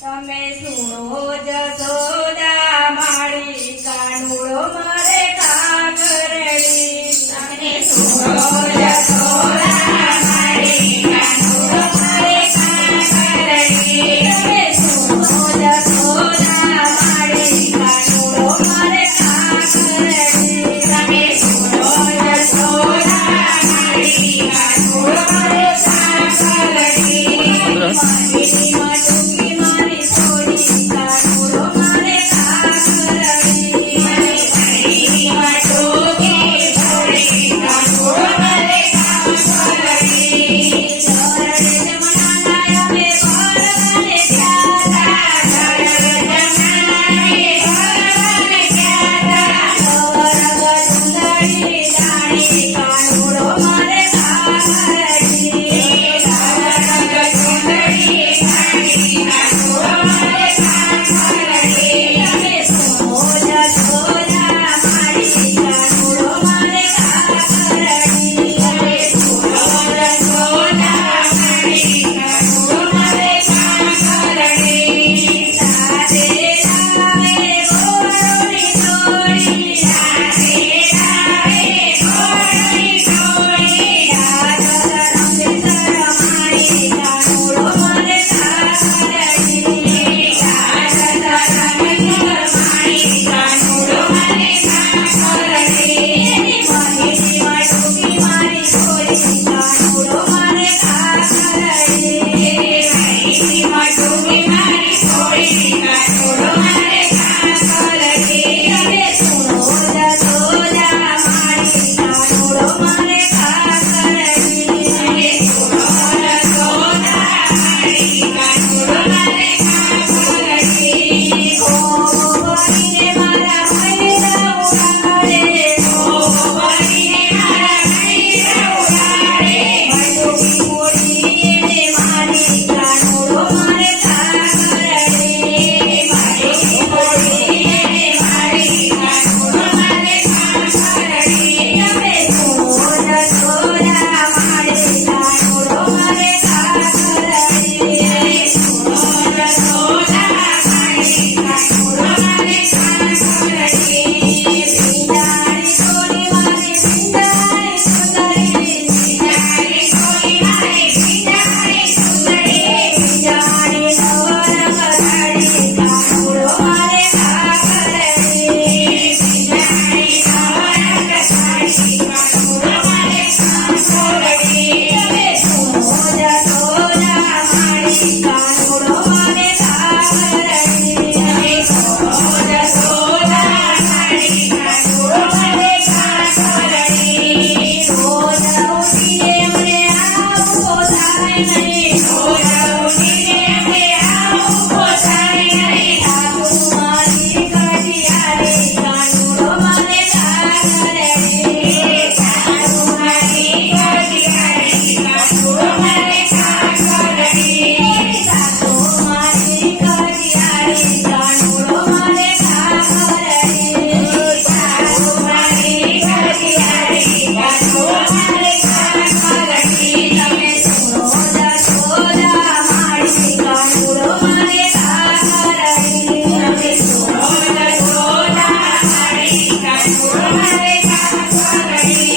તમે સુણો જસોદા માળી કાનુડો મારે કાગરડી તમે સુણો Thank you.